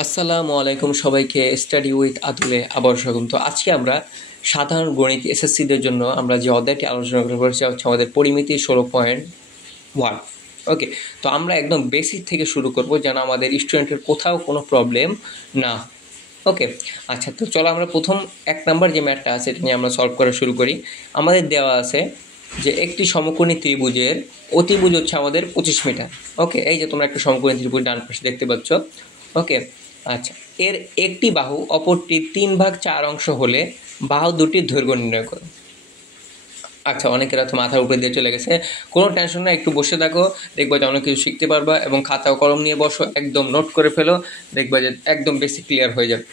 আসসালামু আলাইকুম সবাইকে স্টাডি উইথ আতুলে আবার স্বাগত। তো আজকে আমরা সাধারণ গণিত এসএসসিদের জন্য আমরা যে অধ্যায়টি আলোচনা করেছি হচ্ছে আমাদের পরিমিতি 16.1। ওকে, তো আমরা একদম বেসিক থেকে শুরু করব যেন আমাদের স্টুডেন্টের কোথাও কোনো প্রবলেম না। ওকে, আচ্ছা, তো চলো আমরা প্রথম 1 নাম্বার যে ম্যাথটা আছে এটা নিয়ে আমরা সলভ করা শুরু করি। আমাদের দেওয়া আছে যে একটি সমকোণী ত্রিভুজের অতিভুজ হচ্ছে আমাদের 25 মিটার। ওকে, এই যে তোমরা একটা সমকোণী ত্রিভুজ ডান পাশে দেখতে পাচ্ছ। ওকে, আচ্ছা, এর একটি বাহু অপরটির 3/4 অংশ হলে বাহু দুটির দৈর্ঘ্য নির্ণয় করো। আচ্ছা, অনেকের হয়তো মাথার উপরে দিয়ে চলে গেছে, কোনো টেনশন না, একটু বসে থাকো, দেখবা যে অনেক কিছু শিখতে পারবা। এবং খাতা ও কলম নিয়ে বসো, একদম নোট করে ফেলো, দেখবা যে একদম বেসিক ক্লিয়ার হয়ে যাবে।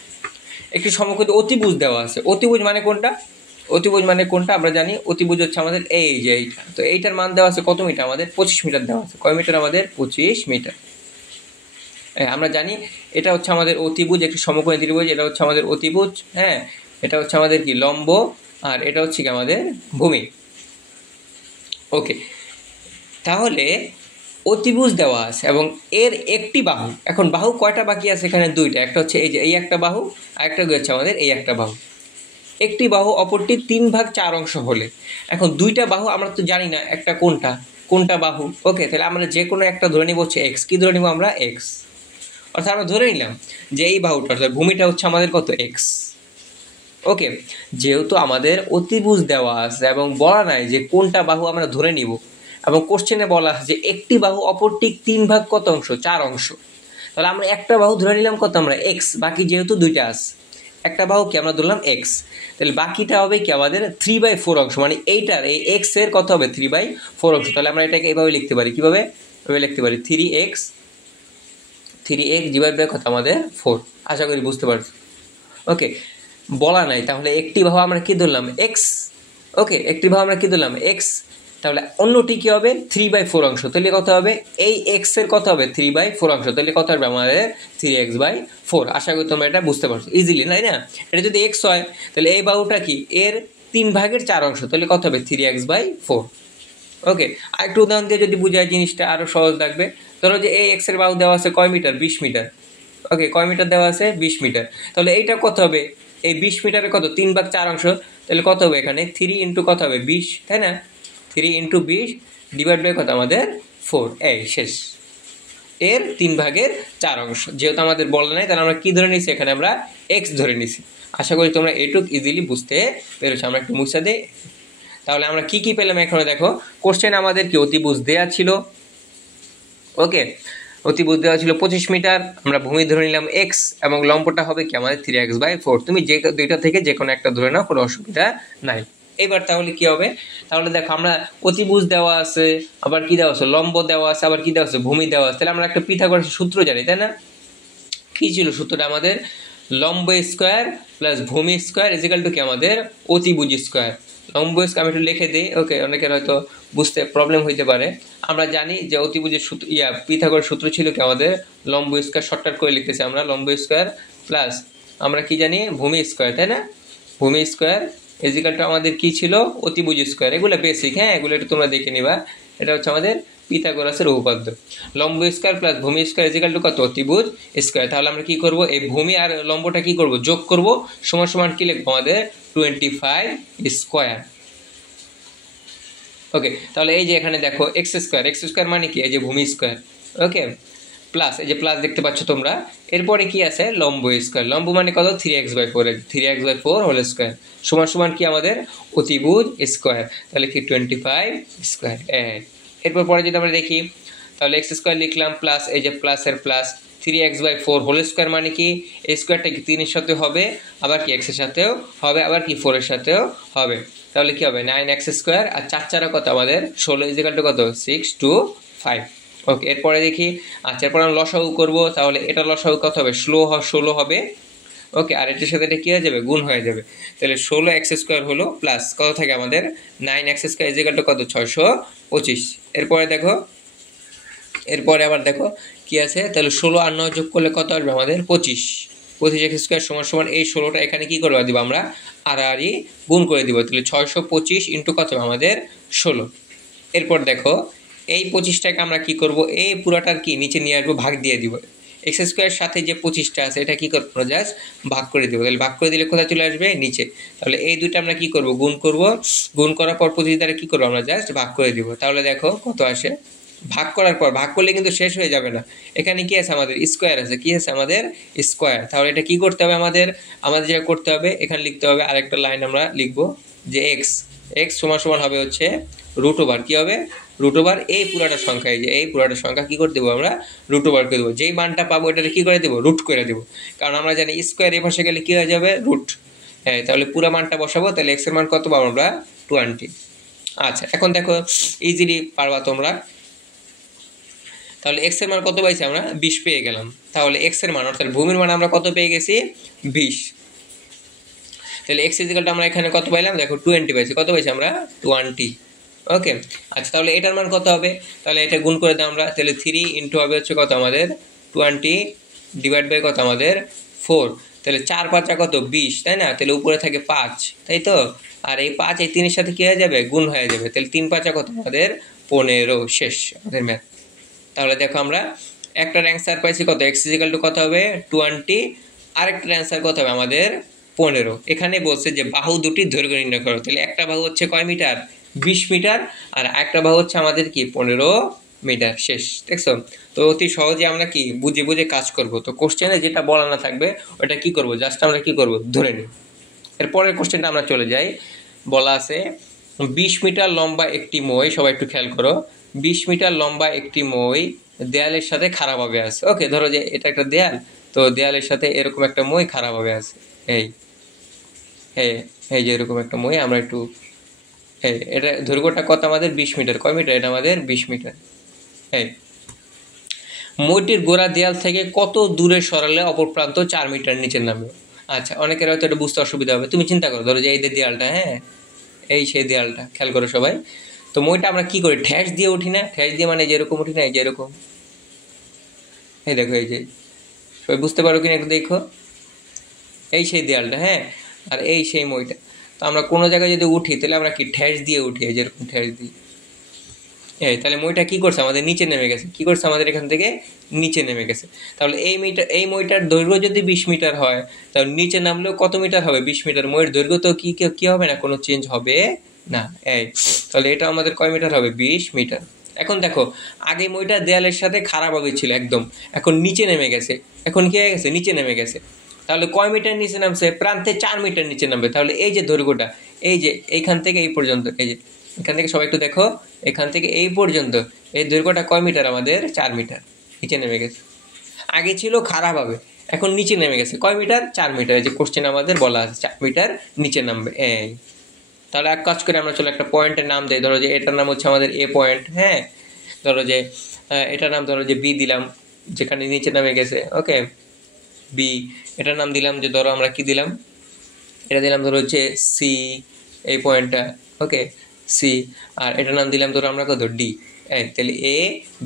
একটি সমকোণী অতিভুজ দেওয়া আছে। অতিভুজ মানে কোনটা? অতিভুজ মানে কোনটা আমরা জানি। অতিভুজ হচ্ছে আমাদের এই যে এইটা। তো এইটার মান দেওয়া আছে কত মিটার? আমাদের 25 মিটার দেওয়া আছে। কয় মিটার? আমাদের 25 মিটার। আমরা জানি এটা হচ্ছে আমাদের অতিভুজ, একটি সমকোণী ত্রিভুজ। এটা হচ্ছে আমাদের অতিভুজ, হ্যাঁ। এটা হচ্ছে আমাদের কি লম্ব, আর এটা হচ্ছে কি আমাদের ভূমি। ওকে, তাহলে অতিভুজ দেওয়া আছে এবং এর একটি বাহু, এখন বাহু কয়টা বাকি আছে? এখানে দুইটা, একটা হচ্ছে এই যে এই একটা বাহু, আর একটা হচ্ছে আমাদের এই একটা বাহু। একটি বাহু অপরটি 3/4 অংশ হলে, এখন দুইটা বাহু আমরা তো জানি না একটা কোনটা কোনটা বাহু। ওকে, তাহলে আমরা যে কোনো একটা ধরে নিব হচ্ছে এক্স। কি ধরে নিব আমরা? এক্স। অর্থাৎ আমরা ধরে নিলাম যে এই বাহুটা অর্থাৎ ভূমিটা হচ্ছে আমাদের কত? এক্স। ওকে, যেহেতু আমাদের অতিভুজ দেওয়া আছে এবং বলা নাই যে কোনটা বাহু আমরা ধরে নিব, এবং কোশ্চেনে বলা আছে যে একটি বাহু অপরটি 3 ভাগ কত অংশ? 4 অংশ। তাহলে আমরা একটা বাহু ধরে নিলাম কত? আমরা এক্স। বাকি যেহেতু দুইটা আছে, একটা বাহু কি আমরা ধরলাম এক্স, তাহলে বাকিটা হবে কি আমাদের 3/4 অংশ। মানে এইটার এই এক্স এর কত হবে? 3/4 অংশ। তাহলে আমরা এটাকে এভাবে লিখতে পারি। কিভাবে? এভাবে লিখতে পারি 3x ডিভাইড বাই কত? আমাদের 4। আশা করি বুঝতে পারছি। ওকে, বলা নাই তাহলে একটি বাহু আমরা কি ধরলাম? এক্স। ওকে, একটি বাহু আমরা কি ধরলাম? এক্স। তাহলে অন্যটি কি হবে? 3/4 অংশ। তাহলে কত হবে? এই এক্স এর কত হবে? 3/4 অংশ। তাহলে কত হবে আমাদের? 3x/4। আশা করি তোমরা এটা বুঝতে পারছো ইজিলি, তাই না? এটা যদি এক্স হয় তাহলে এই বাহুটা কি এর 3/4 অংশ। তাহলে কত হবে? 3x/4। ওকে, আরেকটু উদাহরণ দিয়ে যদি বুঝায় জিনিসটা আরো সহজ লাগবে। ধরো যে এই এক্স এর বাহু দেওয়া আছে কয় মিটার? 20 মিটার। ওকে, কয় মিটার দেওয়া আছে? 20 মিটার। তাহলে এইটা কত হবে? এই 20 মিটারের কত? 3/4 অংশ। তাহলে কত হবে? এখানে 3 ইন্টু কত হবে? 20, তাই না? 3 ইন্টু 20 ডিভাইড বাই কত? আমাদের 4। এই শেষ। এর 3/4 অংশ। যেহেতু আমাদের বলা নাই তাহলে আমরা কি ধরে নিছি? এখানে আমরা এক্স ধরে নিছি। আশা করি তোমরা এটুক ইজিলি বুঝতে পেরেছো। আমরা একটু মুছা দিই। তাহলে আমরা কি কি পেলাম এখানে দেখো। কোশ্চেন আমাদের কি অতিভুজ দেয়া ছিল। ওকে, অতিভুজ দেওয়া ছিল 25 মিটার। আমরা ভূমি ধরে নিলাম এক্স এবং লম্বটা হবে কি আমাদের 3x/4। তুমি যে দুইটা থেকে যে কোনো একটা ধরে নাও, কোনো অসুবিধা নাই। এবার তাহলে কি হবে? তাহলে দেখো আমরা অতিভুজ দেওয়া আছে, আবার কি দেওয়া আছে? লম্ব দেওয়া আছে, আবার কি দেওয়া আছে? ভূমি দেওয়া আছে। তাহলে আমরা একটা পিথাগোরাসের সূত্র জানি, তাই না? কি ছিল সূত্রটা আমাদের? লম্ব স্কোয়ার প্লাস ভূমি স্কোয়ার ইজিক্যাল টু কি আমাদের? অতিভুজ স্কোয়ার। লম্ব স্কোয়ার আমি একটু লিখে দিই। ওকে, অনেকের হয়তো বুঝতে প্রবলেম হইতে পারে। আমরা জানি যে অতিভুজের সূত্র পিথাগোরাসের সূত্র ছিল কি আমাদের? লম্ব স্কোয়ার। শর্টকাট করে লিখতেছি আমরা লম্ব স্কোয়ার প্লাস আমরা কি জানি? ভূমি স্কোয়ার, তাই না? ভূমি স্কোয়ার ইজিক্যাল টু আমাদের কি ছিল? অতিভুজ স্কোয়ার। এগুলো বেসিক, হ্যাঁ, এগুলো একটু তোমরা দেখে নিবা। এটা হচ্ছে আমাদের পিথাগোরাসের উপপাদ্য। লম্ব স্কোয়ার প্লাস ভূমি স্কোয়ার ইজিক্যাল টু কত? অতিভুজ স্কোয়ার। তাহলে আমরা কি করব? এই ভূমি আর লম্বটা কি করব? যোগ করব। সমান সমান কি লিখবো আমাদের? 25 স্কোয়ার। ওকে, তাহলে এই যে এখানে দেখো এক্স স্কোয়ার মানে কি? এই যে ভূমি স্কোয়ার। ওকে, প্লাস এই যে প্লাস দেখতে পাচ্ছ তোমরা। এরপরে কি আছে? লম্ব স্কোয়ার। লম্ব মানে কত? 3x/4। 3x/4 হোল স্কোয়ার সমান সমান কি আমাদের? অতিভুজ স্কোয়ার। তাহলে কি 25 স্কোয়ার। এরপর পরে যদি আমরা দেখি তাহলে এক্স স্কোয়ার লিখলাম প্লাস এই যে প্লাসের প্লাস 3x/4 হোল স্কোয়ার মানে কি? এই স্কোয়ারটা কি 3 এর সাথে হবে, আবার কি এক্স এর সাথেও হবে, আবার কি 4 এর সাথেও হবে। তাহলে কি হবে? 9x স্কোয়ার আর 4 4 কত আমাদের? 16 ইজিক্যাল টু কত? 625। ওকে, এরপরে দেখি। আচ্ছা, এরপর আমরা লসাগু করবো। তাহলে এটা লসাগু কত হবে? 16 হবে। ওকে, আর এটার সাথে এটা কি হয়ে যাবে? গুণ হয়ে যাবে। তাহলে 16x স্কোয়ার হলো প্লাস কত থাকে আমাদের? 9x স্কোয়ার ইজিক্যাল টু কত? 625। এরপরে দেখো, এরপরে আবার দেখো কি আছে। তাহলে 16 আর 9 যোগ করলে কত আসবে আমাদের? 25x স্কোয়ার সমান সমান এই 16টা এখানে কি করবো দিব আমরা? আড়াআড়ি গুণ করে দিব। তাহলে 625 ইন্টু কত আমাদের? 16। এরপর দেখো এই 25টাকে আমরা কি করব? এই পুরাটার কি নিচে নিয়ে আসবো, ভাগ দিয়ে দিব। এক্স স্কোয়ারের সাথে যে 25টা আছে এটা কী করবো আমরা জাস্ট ভাগ করে দেবো। তাহলে ভাগ করে দিলে কোথায় চলে আসবে? নিচে। তাহলে এই দুইটা আমরা কী করবো? গুণ করব। গুণ করার পর 25 দ্বারা কী করবো? আমরা জাস্ট ভাগ করে দিব। তাহলে দেখো কত আসে। ভাগ করার পর ভাগ করলে কিন্তু শেষ হয়ে যাবে না, এখানে কি আছে? আমাদের স্কোয়ার আছে। কি আছে আমাদের? স্কোয়ার। তাহলে এটা কি করতে হবে? আমাদের যেটা করতে হবে এখানে লিখতে হবে, আরেকটা লাইন আমরা লিখবো যে এক্স সমান সমান হবে হচ্ছে রুট ওভার, কী হবে? রুট ওভার এই পুরাটা সংখ্যা, এই যে এই পুরাটা সংখ্যা কী করে দেবো? আমরা রুট ওভার করে দেবো। যেই মানটা পাবো এটাকে কী করে দেবো? রুট করে দেবো। কারণ আমরা জানি স্কোয়ার এই পাশে গেলে কী হয়ে যাবে? রুট। হ্যাঁ, তাহলে পুরো মানটা বসাবো। তাহলে এক্সের মান কত পাবো আমরা? 20। আচ্ছা, এখন দেখো ইজিলি পারবা তোমরা। তাহলে এক্সের মান কত পাইছি আমরা? 20 পেয়ে গেলাম। তাহলে এক্সের মান অর্থাৎ ভূমির মান আমরা কত পেয়ে গেছি? 20। তাহলে এক্স ইজিক্যালটা আমরা এখানে কত পাইলাম? দেখো 20 পাইছি। কত পাইছি আমরা? 20। ওকে। আচ্ছা, তাহলে এটার মান কত হবে? তাহলে এটা গুণ করে দাও আমরা। তাহলে 3 ইন্টু হবে হচ্ছে কত আমাদের? 20 ডিভাইড বাই কত আমাদের? 4। তাহলে 4 5 কত? 20, তাই না? তাহলে উপরে থাকে 5, তাই তো? আর এই 5 এই 3-এর সাথে কী হয়ে যাবে? গুণ হয়ে যাবে। তাহলে 3 5 কত আমাদের? 15। শেষ আমাদের ম্যাথ। তাহলে দেখো আমরা একটার অ্যান্সার পাইছি কত? এক্স ইজিক্যাল টু কত হবে? 20। আরেকটার অ্যান্সার কত হবে আমাদের? 15। এখানে বলছে যে বাহু দুটি দৈর্ঘ্য নির্ণয় করো। তাহলে একটা বাহু হচ্ছে কয় মিটার? 20 মিটার। আর একটা বাহু হচ্ছে আমাদের কি? 15 মিটার। শেষ। দেখছো? তো অতি সহজে আমরা কি বুঝে বুঝে কাজ করব। তো কোশ্চেনে যেটা বলা না থাকবে ওটা কি করব? জাস্ট আমরা কি করব? ধরে নিই। এরপরের কোশ্চেনটা আমরা চলে যাই। বলা আছে 20 মিটার লম্বা একটি মই, সবাই একটু খেয়াল করো, 20 মিটার লম্বা একটি মই দেয়ালের সাথে খারাপভাবে আছে। ওকে, ধরো যে এটা একটা দেয়াল, তো দেয়ালের সাথে এরকম একটা মই খারাপভাবে আছে। এই এই যে এরকম একটা মই, আমরা একটু এটা দৈর্ঘ্যটা কত আমাদের? 20 মিটার। কয় মিটার? এটা আমাদের 20 মিটার। মইটির গোড়া দেয়াল থেকে কত দূরে সরালে অপর প্রান্ত 4 মিটার নিচে নামবে? আচ্ছা, অনেকের হয়তো এটা বুঝতে অসুবিধা হবে। তুমি চিন্তা করো, ধরো যে এই যে দেয়ালটা, হ্যাঁ এই সেই দেয়ালটা, খেয়াল করো সবাই। তো মইটা আমরা কি করি? ঠ্যাস দিয়ে উঠি না? ঠ্যাস দিয়ে মানে যেরকম উঠি না, এই যে এরকম। এই দেখো, এই যে সবাই বুঝতে পারো কিনা একটু দেখো। এই সেই দেয়ালটা, হ্যাঁ, আর এই সেই মইটা। তো আমরা কোনো জায়গায় যদি উঠি তাহলে আমরা কি ঠ্যাস দিয়ে উঠি, এই যেরকম ঠ্যাস দিই। তাহলে মইটা কি করছে? আমাদের নিচে নেমে গেছে। কি করছে? আমাদের এখান থেকে নিচে নেমে গেছে। তাহলে এই মইটার দৈর্ঘ্য যদি 20 মিটার হয়, তাহলে নিচে নামলেও কত মিটার হবে? 20 মিটার। মইয়ের দৈর্ঘ্য তো কি হবে না, কোনো চেঞ্জ হবে না। তাহলে এটা আমাদের কয় মিটার হবে? 20 মিটার। এখন দেখো, আগে মইটা দেয়ালের সাথে খারাপভাবে ছিল একদম, এখন নিচে নেমে গেছে। এখন কি হয়ে গেছে? নিচে নেমে গেছে। তাহলে কয় মিটার নিচে নামছে? প্রান্তে 4 মিটার নিচে নামবে। তাহলে এই যে দৈর্ঘ্যটা, এই যে এইখান থেকে এই পর্যন্ত, এই যে এখান থেকে সবাই একটু দেখো, এখান থেকে এই পর্যন্ত এই দৈর্ঘ্যটা কয় মিটার আমাদের? 4 মিটার। নিচে নেমে গেছে। আগে ছিল খারাপভাবে, এখন নিচে নেমে গেছে। কয় মিটার? 4 মিটার। এই যে কোশ্চেন আমাদের বলা আছে 4 মিটার নিচে নামবে। তাহলে এক কাজ করে আমরা চলো একটা পয়েন্টের নাম দিই। ধরো যে এটার নাম হচ্ছে আমাদের এ পয়েন্ট, হ্যাঁ। ধরো যে এটার নাম ধরো যে বি দিলাম, যেখানে নিচে নামে গেছে। ওকে, বি। এটার নাম দিলাম যে, ধরো আমরা কি দিলাম? এটা দিলাম ধরো হচ্ছে সি, এই পয়েন্টটা। ওকে, সি। আর এটার নাম দিলাম ধরো আমরা কত? ডি। তাহলে এ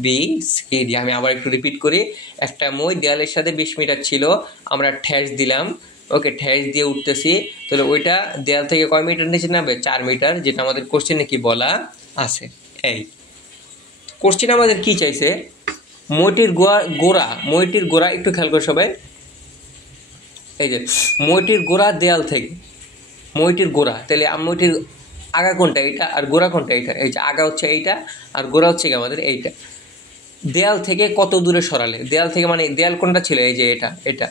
বি সি ডি। আমি আবার একটু রিপিট করি। একটা মই দেয়ালের সাথে 20 মিটার ছিল, আমরা ঠ্যাস দিলাম। ওকে, ঠ্যাস দিয়ে উঠতেছি। তাহলে ওইটা দেয়াল থেকে কয় মিটার নিচে নামবে? 4 মিটার, যেটা আমাদের কোশ্চেনে কি বলা আছে। কোশ্চেন আমাদের কি চাইছে? মইটির গোড়া একটু খেয়াল করে সবাই। এই যে মইটির গোড়া দেয়াল থেকে, মইটির গোড়া, তাহলে মইটির আগা কোনটা? এইটা। আর গোড়া কোনটা? এইটা। এই যে আগা হচ্ছে এইটা, আর গোড়া হচ্ছে কি আমাদের এইটা। দেয়াল থেকে কত দূরে সরালে? দেয়াল থেকে মানে দেয়াল কোনটা ছিল? এই যে এটা।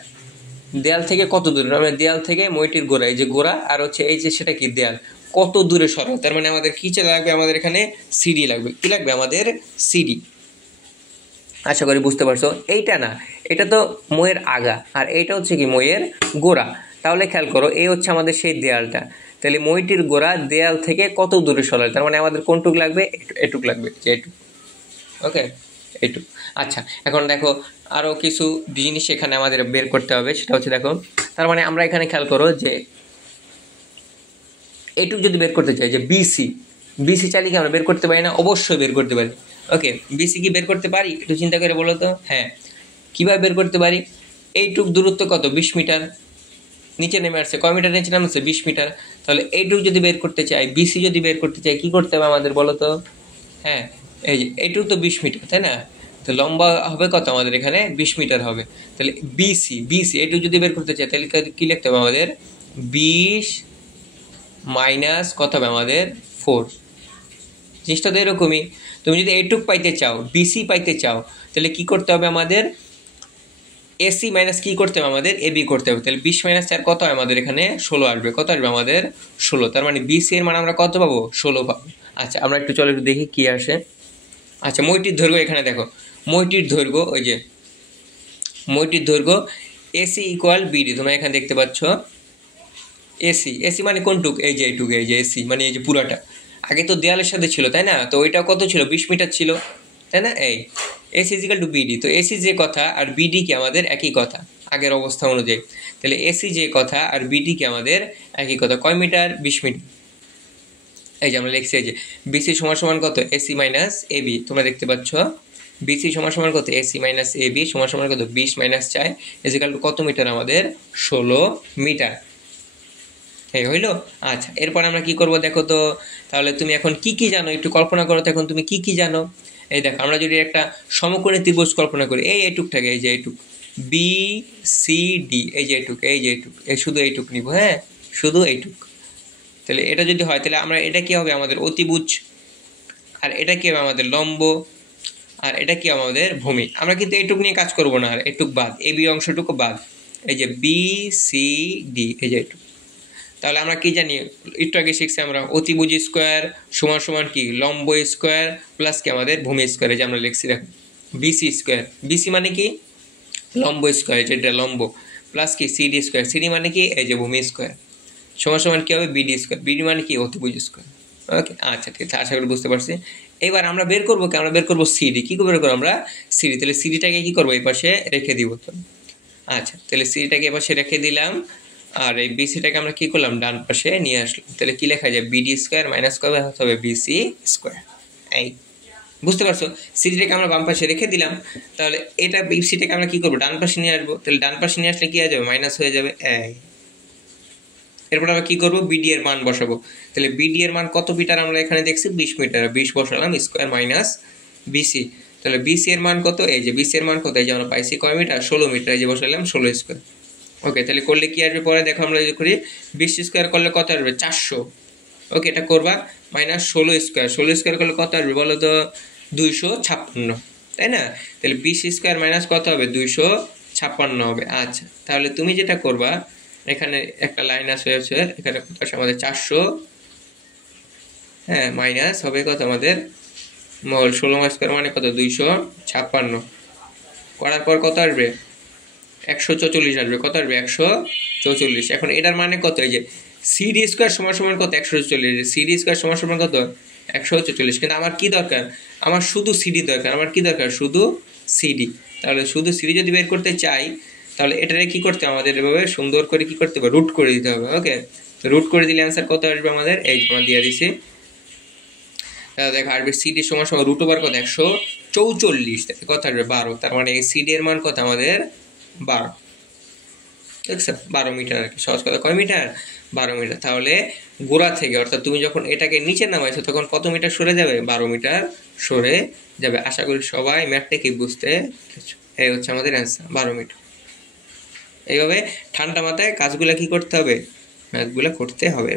দেয়াল থেকে কত দূরে? মানে দেয়াল থেকে মইটির গোড়া, এই যে গোড়া, আর হচ্ছে এই যে সেটা কি দেয়াল, কত দূরে সরালে? তার মানে আমাদের কি লাগবে? আমাদের এখানে সিডি লাগবে। কি লাগবে আমাদের? সিডি। আশা করি বুঝতে পারছো। এইটা না, এটা তো মইয়ের আগা, আর এইটা হচ্ছে কি মইয়ের গোড়া। তাহলে খেয়াল করো, এই হচ্ছে আমাদের সেই দেয়ালটা। তাহলে মইটির গোড়া দেয়াল থেকে কত দূরে সরালে? তার মানে আমাদের কোনটুক লাগবে? এটুক লাগবে, যে এটুক। ওকে, এইটুক। আচ্ছা, এখন দেখো আরও কিছু জিনিস এখানে আমাদের বের করতে হবে। সেটা হচ্ছে দেখো, তার মানে আমরা এখানে খেয়াল করো যে এইটুক যদি বের করতে চাই, যে বিসি চাইলে কি আমরা বের করতে পারি না? অবশ্যই বের করতে পারি। ওকে, বিসি কি বের করতে পারি? একটু চিন্তা করে বলো তো। হ্যাঁ, কীভাবে বের করতে পারি? এইটুক দূরত্ব কত? 20 মিটার। নিচে নেমে আসছে, কয় মিটার নিচে নামছে? 20 মিটার। তাহলে এইটুক যদি বের করতে চাই, বিসি যদি বের করতে চাই, কি করতে হবে আমাদের বলো তো? হ্যাঁ, এই যে এইটুক তো 20 মিটার, তাই না? তো লম্বা হবে কত আমাদের এখানে 20 মিটার হবে। তাহলে বিসি এটুকু যদি বের করতে চাই তাহলে কি লিখতে হবে আমাদের 20 মাইনাস কত হবে আমাদের 4। জিনিসটা তো এরকমই। তুমি যদি এইটুক পাইতে চাও, বিসি পাইতে চাও, তাহলে কি করতে হবে আমাদের এসি মাইনাস কি করতে হবে আমাদের এবি করতে হবে। তাহলে 20 মাইনাস 4 কত হয় আমাদের এখানে 16 আসবে। কত আসবে আমাদের 16। তার মানে বিসি এর মান আমরা কত পাবো 16 পাবো। আচ্ছা আমরা একটু চলো একটু দেখি কি আসে। আচ্ছা মইটির দৈর্ঘ্য এখানে দেখো, মইটির দৈর্ঘ্য ওই যে মইটির দৈর্ঘ্য এসি ইকুয়াল বিডি, তোমরা এখানে দেখতে পাচ্ছ এসি মানে কোনটুক, এই যে এইটুক, এই যে এসি মানে এই যে পুরাটা। আগে তো দেয়ালের সাথে ছিল তাই না, তো ওইটা কত ছিল 20 মিটার ছিল তাই না। এই এসি ইজিক্যাল টু বিডি, তো এসি যে কথা আর বিডি কি আমাদের একই কথা আগের অবস্থা অনুযায়ী। তাহলে এসি যে কথা আর বিডি কি আমাদের একই কথা। কয় মিটার 20 মিটার। এই যে আমরা লিখছি এই যে বিসি সমান সমান কত এসি মাইনাস এবি, তোমরা দেখতে পাচ্ছ বিসি সমান সমান কত এসি মাইনাস এবি সমান সমান কত 20 মাইনাস 4 ইজিক্যাল টু কত মিটার আমাদের 16 মিটার। এই হইলো। আচ্ছা এরপর আমরা কি করব দেখো তো, তাহলে তুমি এখন কি কি জানো একটু কল্পনা করো তো, এখন তুমি কি কি জানো। এই দেখো আমরা যদি একটা সমকোণী ত্রিভুজ কল্পনা করি, এই এইটুকটাকে, এই যে এইটুক বি সি ডি, এই যে এইটুক, এই যে এইটুক, এই শুধু এইটুক নিব, হ্যাঁ শুধু এইটুক। তাহলে এটা যদি হয় তাহলে আমরা এটা কি হবে আমাদের অতিভুজ, আর এটা কি হবে আমাদের লম্ব, আর এটা কি আমাদের ভূমি। আমরা কিন্তু এইটুক নিয়ে কাজ করব না, আর এইটুক বাদ, এই বি অংশটুকু বাদ, এই যে বি সি ডি, এই যে এইটুক। তাহলে আমরা কি জানি একটু আগে শিখছি আমরা অতিভুজ স্কোয়ার সমান সমান কি লম্ব স্কোয়ার প্লাস কি আমাদের ভূমি স্কোয়ার। যে আমরা লিখছি দেখো বিসি স্কোয়ার, বিসি মানে কি লম্ব স্কোয়ার, যেটা লম্ব, প্লাস কি সিডি স্কোয়ার, সিডি মানে কি এই যে ভূমি স্কোয়ার, সমান সমান কি হবে বিডি স্কোয়ার, বিডি মানে কি অতিভুজ স্কোয়ার। ওকে আচ্ছা ঠিক আছে, আশা করি বুঝতে পারছি। এবার আমরা বের করবো কি, আমরা বের করবো সিডি। কী করে বের করবো আমরা সিডি, তাহলে সিডিটাকে কী করবো এই পাশে রেখে দিব। তো আচ্ছা তাহলে সিডিটাকে এ পাশে রেখে দিলাম, আর এই বিসিটাকে আমরা কি করলাম ডান পাশে নিয়ে আসলাম। তাহলে কি লেখা যায় বিডি স্কোয়ার মাইনাস কবে হবে বিসি স্কোয়ার। এই বুঝতে পারছো, সিডিটাকে আমরা বাম পাশে রেখে দিলাম, তাহলে এটা বিসিটাকে আমরা কি করবো ডান পাশে নিয়ে আসবো। তাহলে ডান পাশে নিয়ে আসলে কি হয়ে যাবে মাইনাস হয়ে যাবে। এরপর আমরা কি করবো বিডি এর মান বসাবো। তাহলে বিডি এর মান কত মিটার আমরা এখানে দেখছি 20 মিটার, 20 বসালাম স্কোয়ার মাইনাস বিসি। তাহলে বিসি এর মান কত, এই যে বিসি এর মান কত, এই যে আমরা পাইছি কয় মিটার 16 মিটার, এই যে বসালাম 16 স্কোয়ার। ওকে তাহলে করলে কি আসবে পরে দেখো, আমরা যদি করি 20 স্কোয়ার করলে কত আসবে 400। ওকে এটা করবা মাইনাস 16 স্কোয়ার, 16 স্কোয়ার করলে কত আসবে বলো তো 256, তাই না। তাহলে 20 স্কোয়ার মাইনাস কত হবে 256 হবে। আচ্ছা তাহলে তুমি যেটা করবা, এখানে একটা লাইন আসে এখানে কত আসে আমাদের 400, হ্যাঁ মাইনাস হবে কত আমাদের 16 স্কোয়ার মানে কত 256, করার পর কত আসবে 144 আসবে। কত আসবে 144। এখন এটার মানে কত, এই যে সিডি স্কোয়ার সমান সমান কত 144, সিডি স্কোয়ার সমান সমান কত 144। কিন্তু আমার কি দরকার, আমার শুধু সিডি দরকার, আমার কি দরকার শুধু সিডি। তাহলে শুধু সিডি যদি বের করতে চাই তাহলে এটারে কি করতে হবে আমাদের এভাবে সুন্দর করে কি করতে হবে রুট করে দিতে হবে। ওকে তো রুট করে দিলে অ্যান্সার কত আসবে আমাদের, এই আমরা দিয়ে দিছি। তাহলে দেখো আসবে সিডি সমান সমান রুট ওভার কত 144, কত আসবে 12। তার মানে এই সিডি এর মান কত আমাদের 12, দেখছো 12 মিটার আর কি, সহজ কথা কয় মিটার 12 মিটার। তাহলে গোড়া থেকে অর্থাৎ তুমি যখন এটাকে নিচে নামাইছো তখন কত মিটার সরে যাবে 12 মিটার সরে যাবে। আশা করি সবাই ম্যাথটা কি বুঝতে, এই হচ্ছে আমাদের অ্যান্সার 12 মিটার। এইভাবে ঠান্ডা মাথায় কাজগুলো কি করতে হবে, ম্যাথগুলো করতে হবে।